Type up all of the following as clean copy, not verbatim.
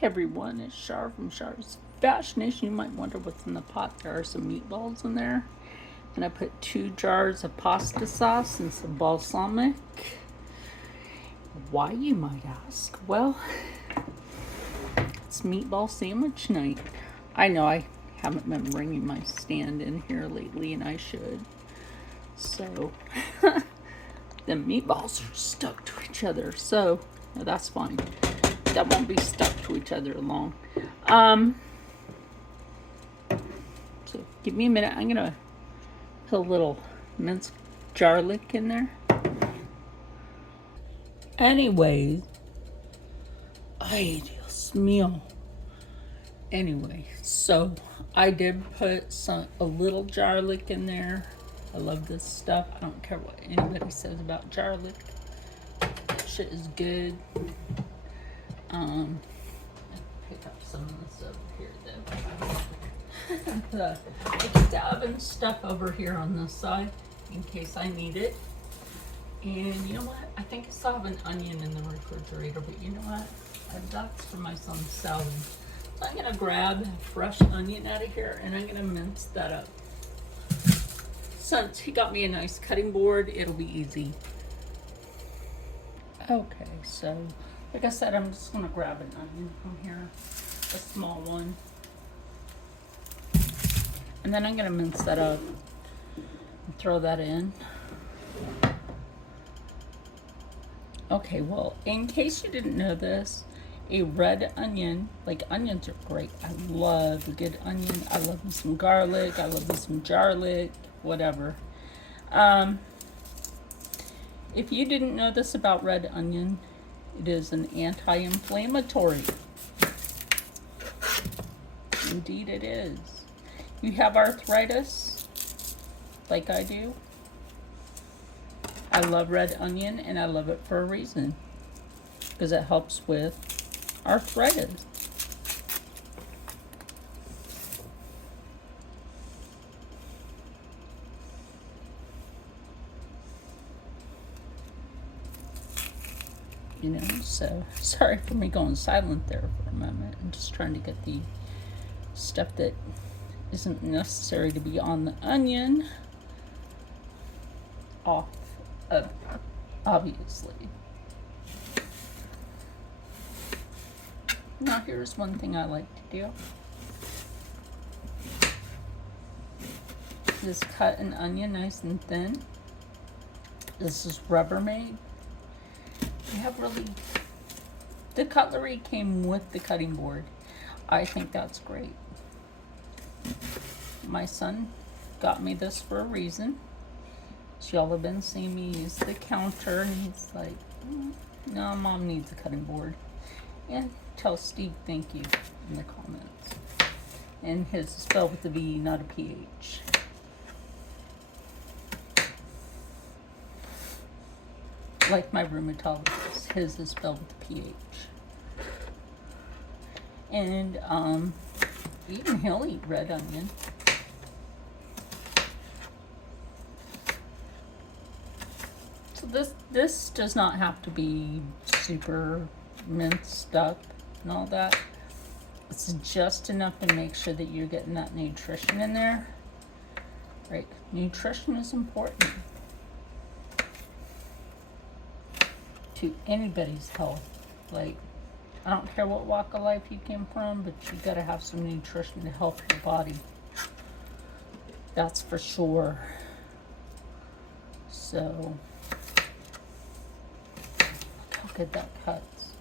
Hey everyone, it's Char from Char's Fascination. You might wonder what's in the pot. There are some meatballs in there. And I put 2 jars of pasta sauce and some balsamic. Why, you might ask? Well, it's meatball sandwich night. I know I haven't been bringing my stand in here lately, and I should. So, the meatballs are stuck to each other. So, that's fine. That won't be stuck to each other long. So give me a minute. I'm gonna put a little minced garlic in there. Anyways, ay, Dios mío. Anyway, so I did put a little garlic in there. I love this stuff. I don't care what anybody says about garlic. That shit is good. Pick up some of this over here though. I put the oven stuff over here on this side in case I need it. And you know what? I think I still have an onion in the refrigerator, but you know what? That's for my son's salad. So I'm gonna grab a fresh onion out of here and I'm gonna mince that up. Since he got me a nice cutting board, it'll be easy. Okay, so like I said, I'm just gonna grab an onion from here, a small one. And then I'm gonna mince that up and throw that in. Okay, well, in case you didn't know this, a red onion, like onions are great. I love a good onion. I love me some garlic. I love me some garlic, whatever. If you didn't know this about red onion, it is an anti-inflammatory. Indeed it is. You have arthritis, like I do. I love red onion, and I love it for a reason. Because it helps with arthritis. You know, so sorry for me going silent there for a moment. I'm just trying to get the stuff that isn't necessary to be on the onion off of, obviously. Now here's one thing I like to do. Just cut an onion nice and thin. This is Rubbermaid. They have really, the cutlery came with the cutting board. I think that's great. My son got me this for a reason. So y'all have been seeing me use the counter, and he's like, no, Mom needs a cutting board. And tell Steve thank you in the comments. And his is spelled with a V, not a PH. Like my rheumatologist, his is spelled with a PH. And even he'll eat red onion. So this does not have to be super minced up and all that. It's just enough to make sure that you're getting that nutrition in there. Right? Nutrition is important to anybody's health. Like, I don't care what walk of life you came from, but you gotta have some nutrition to help your body. That's for sure. So, look how good that cuts.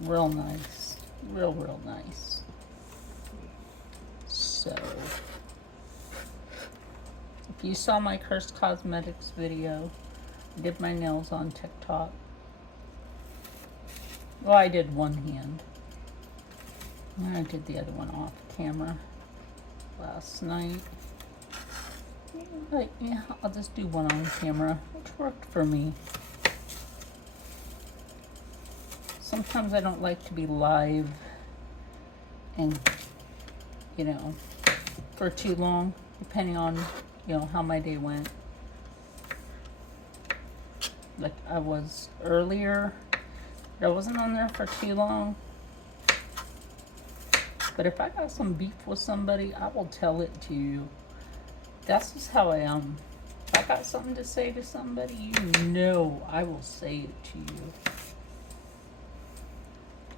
Real nice. Real nice. So, if you saw my Cursed Cosmetics video, I did my nails on TikTok. Well, I did one hand. And I did the other one off camera last night. But yeah, I'll just do one on camera, which worked for me. Sometimes I don't like to be live and, you know, for too long, depending on, you know, how my day went. like I was earlier. I wasn't on there for too long. But if I got some beef with somebody, I will tell it to you. That's just how I am. If I got something to say to somebody, you know I will say it to you.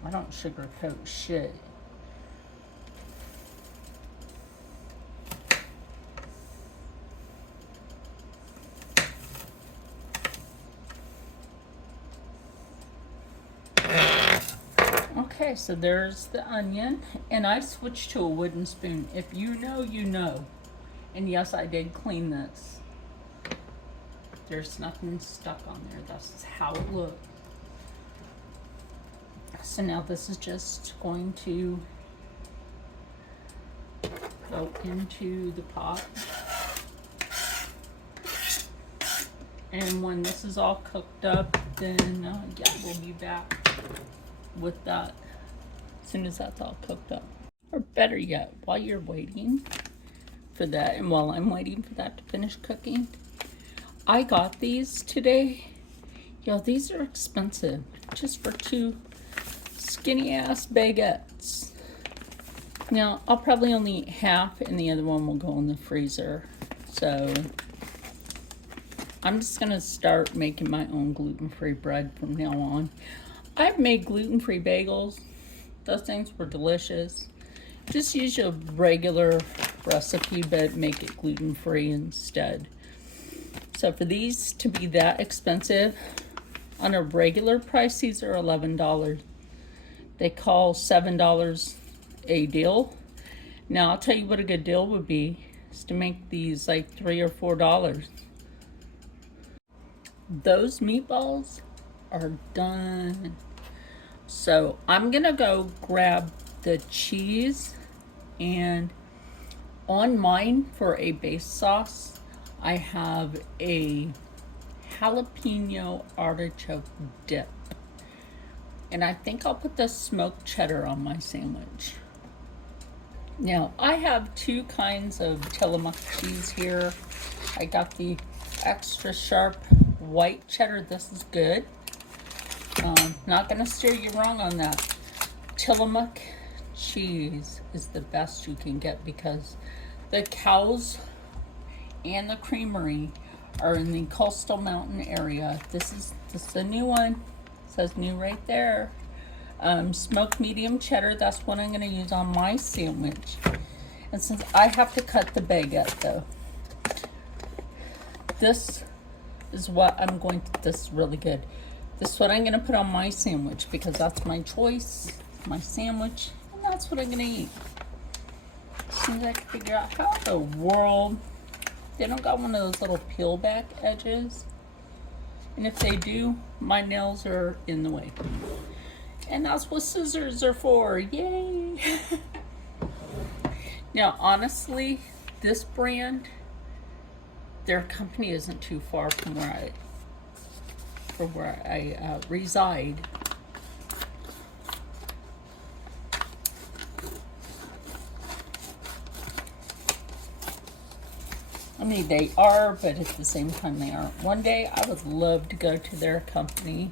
I don't sugarcoat shit. Okay, so there's the onion, and I switched to a wooden spoon. If you know, you know. And yes, I did clean this. There's nothing stuck on there. That's just how it looked. So now this is just going to go into the pot. And when this is all cooked up, then yeah, we'll be back with that as soon as that's all cooked up. Or better yet, while you're waiting for that, and while I'm waiting for that to finish cooking, I got these today. Yo, these are expensive, just for 2 skinny ass baguettes. Now, I'll probably only eat half, and the other one will go in the freezer. So I'm just gonna start making my own gluten-free bread from now on. I've made gluten-free bagels. Those things were delicious. Just use your regular recipe, but make it gluten-free instead. So for these to be that expensive, on a regular price, these are $11. They call $7 a deal. Now I'll tell you what a good deal would be, is to make these like $3 or $4. Those meatballs are done. So I'm gonna go grab the cheese, and on mine for a base sauce, I have a jalapeno artichoke dip. And I think I'll put the smoked cheddar on my sandwich. Now, I have 2 kinds of Tillamook cheese here. I got the extra sharp white cheddar. This is good. Not gonna steer you wrong on that. Tillamook cheese is the best you can get because the cows and the creamery are in the coastal mountain area. This is a new one. It says new right there. Smoked medium cheddar. That's what I'm going to use on my sandwich. And since I have to cut the baguette though, this is what I'm going to. This is really good. This is what I'm going to put on my sandwich because that's my choice, my sandwich, and that's what I'm going to eat. As soon as I can figure out how in the world they don't got one of those little peel back edges. And if they do, my nails are in the way. And that's what scissors are for. Yay! Now, honestly, this brand, their company isn't too far from where I reside. I mean, they are, but at the same time, they aren't. One day, I would love to go to their company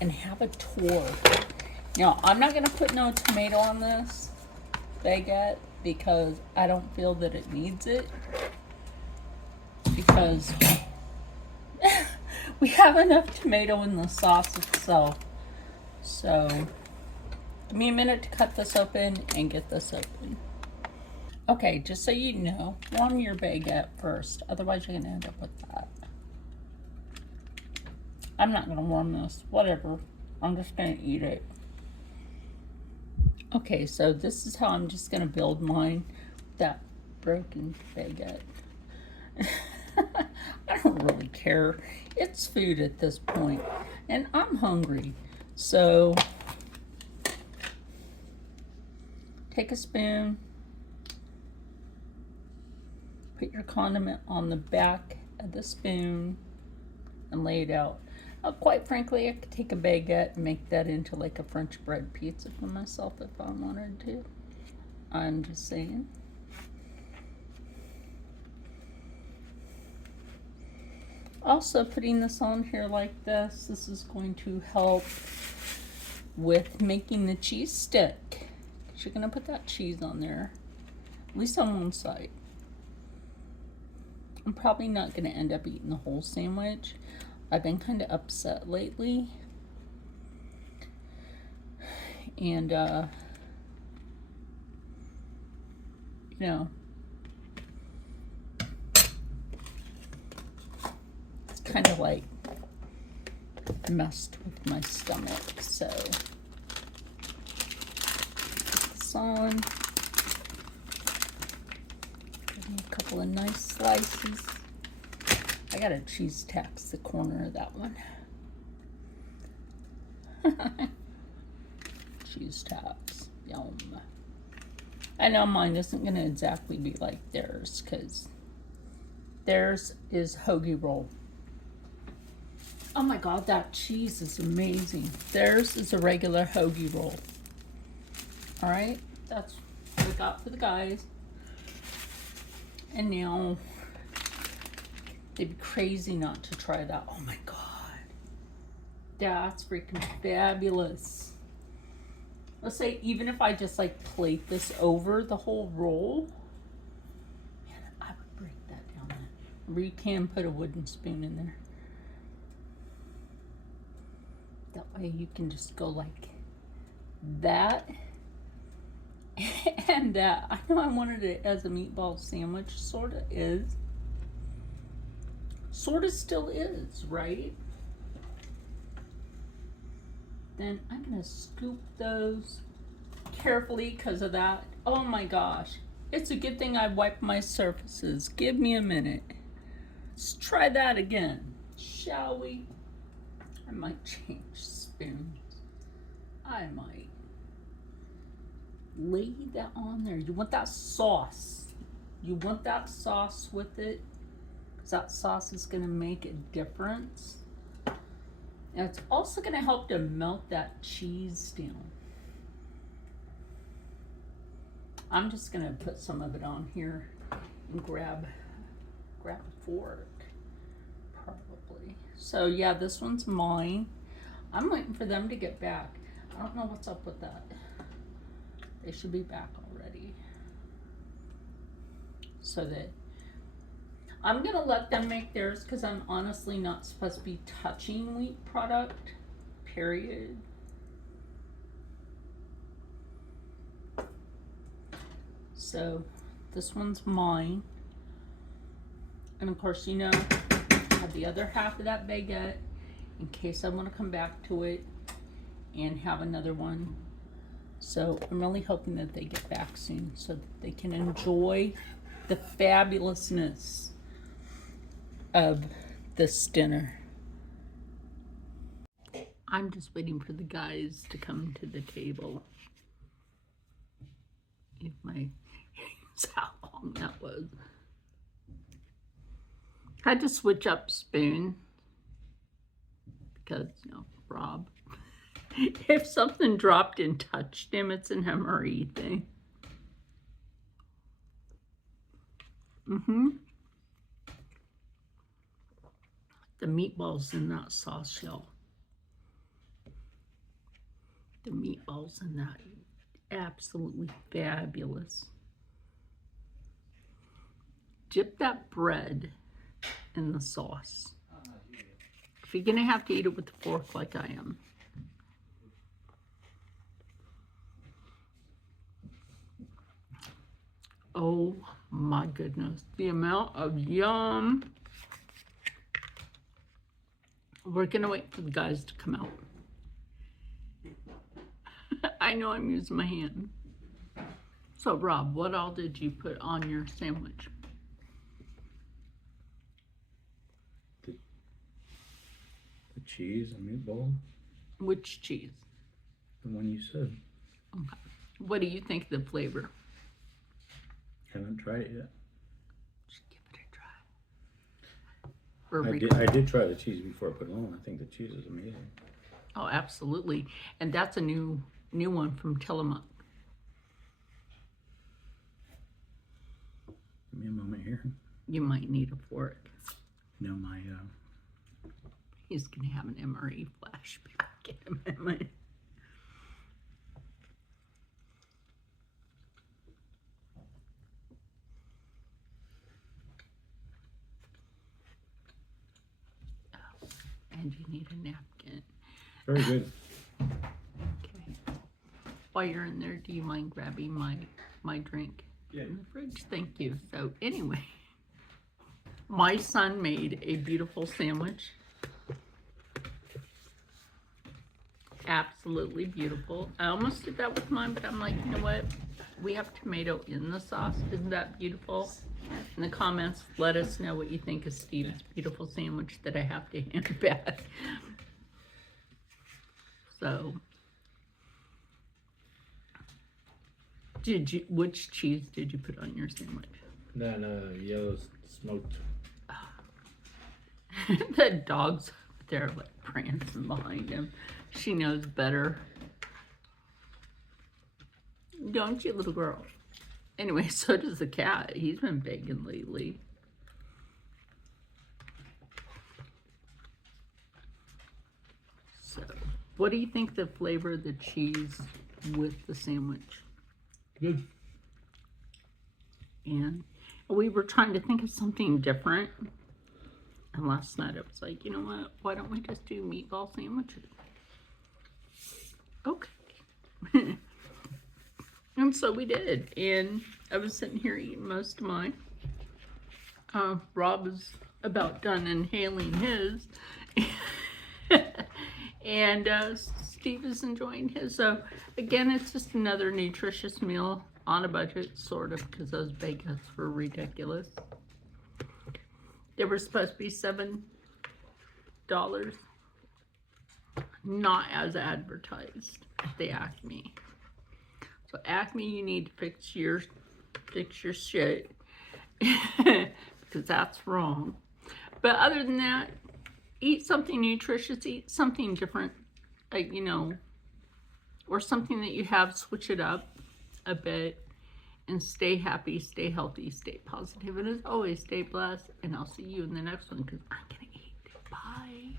and have a tour. Now, I'm not going to put no tomato on this baguette because I don't feel that it needs it. Because we have enough tomato in the sauce itself. So, give me a minute to cut this open and get this open. Okay, just so you know, warm your baguette first. Otherwise, you're going to end up with that. I'm not going to warm this. Whatever. I'm just going to eat it. Okay, so this is how I'm just going to build mine. That broken baguette. I don't really care. It's food at this point. And I'm hungry. So, take a spoon. Put your condiment on the back of the spoon and lay it out. Quite frankly, I could take a baguette and make that into like a French bread pizza for myself if I wanted to. I'm just saying. Also, putting this on here like this is going to help with making the cheese stick. You're going to put that cheese on there, at least on one side. I'm probably not going to end up eating the whole sandwich. I've been kind of upset lately. And, you know, it's kind of like messed with my stomach. So, put this on. Give me a couple of nice slices. I gotta cheese tax the corner of that one. Cheese tax, yum. I know mine isn't gonna exactly be like theirs, because theirs is hoagie roll. Oh my god, that cheese is amazing. Theirs is a regular hoagie roll. Alright, that's what I got for the guys. And now, they'd be crazy not to try that. Oh my god. That's freaking fabulous. Let's say even if I just like plate this over the whole roll, man, I would break that down there. Or you can put a wooden spoon in there. That way you can just go like that and that. I know I wanted it as a meatball sandwich, sorta is. Sorta still is, right? Then I'm gonna scoop those carefully because of that. Oh my gosh. It's a good thing I wiped my surfaces. Give me a minute. Let's try that again, shall we? I might change spoons. I might lay that on there. You want that sauce. You want that sauce with it, because that sauce is gonna make a difference. And it's also going to help to melt that cheese down. I'm just going to put some of it on here and grab a fork, probably. So yeah, this one's mine. I'm waiting for them to get back. I don't know what's up with that. They should be back already. So that I'm gonna let them make theirs because I'm honestly not supposed to be touching wheat product, period. So this one's mine. And of course, you know, I have the other half of that baguette in case I want to come back to it and have another one. So I'm really hoping that they get back soon so that they can enjoy the fabulousness of this dinner. I'm just waiting for the guys to come to the table. If my how long that was. Had to switch up spoon because, you know, Rob. If something dropped and touched him, it's an MRE thing. The meatballs in that sauce, y'all. The meatballs in that, absolutely fabulous. Dip that bread in the sauce. If you're gonna have to eat it with a fork like I am. Oh my goodness, the amount of yum. We're gonna wait for the guys to come out. I know I'm using my hand. So Rob, what all did you put on your sandwich? The cheese and meatball. Which cheese? The one you said. Okay. What do you think of the flavor? Haven't tried it yet. Just give it a try. I did try the cheese before I put it on. I think the cheese is amazing. Oh, absolutely. And that's a new one from Tillamook. Give me a moment here. You might need a fork. No, my He's gonna have an MRE flashback. Get him in my... Oh, and you need a napkin. Very good. Okay. While you're in there, do you mind grabbing my drink in the fridge? Thank you. So anyway, my son made a beautiful sandwich. Absolutely beautiful. I almost did that with mine, but I'm like, you know what? We have tomato in the sauce. Isn't that beautiful? In the comments, let us know what you think of Steve's beautiful sandwich that I have to hand back. So, which cheese did you put on your sandwich? That yellow smoked. The dog's up there like prancing behind him. She knows better. Don't you, little girl? Anyway, so does the cat. He's been begging lately. So, what do you think the flavor of the cheese with the sandwich? Good. And we were trying to think of something different. And last night I was like, you know what? Why don't we just do meatball sandwiches? Okay. And so we did. And I was sitting here eating most of mine. Rob is about done inhaling his. And Steve is enjoying his. So again, it's just another nutritious meal on a budget, sort of, because those baguettes were ridiculous. They were supposed to be $7, not as advertised at the Acme. So Acme, you need to fix your shit because that's wrong. But other than that, eat something nutritious, eat something different, you know, or something that you have, switch it up a bit, and stay happy, stay healthy, stay positive, and as always, stay blessed, and I'll see you in the next one because I'm gonna eat. Bye.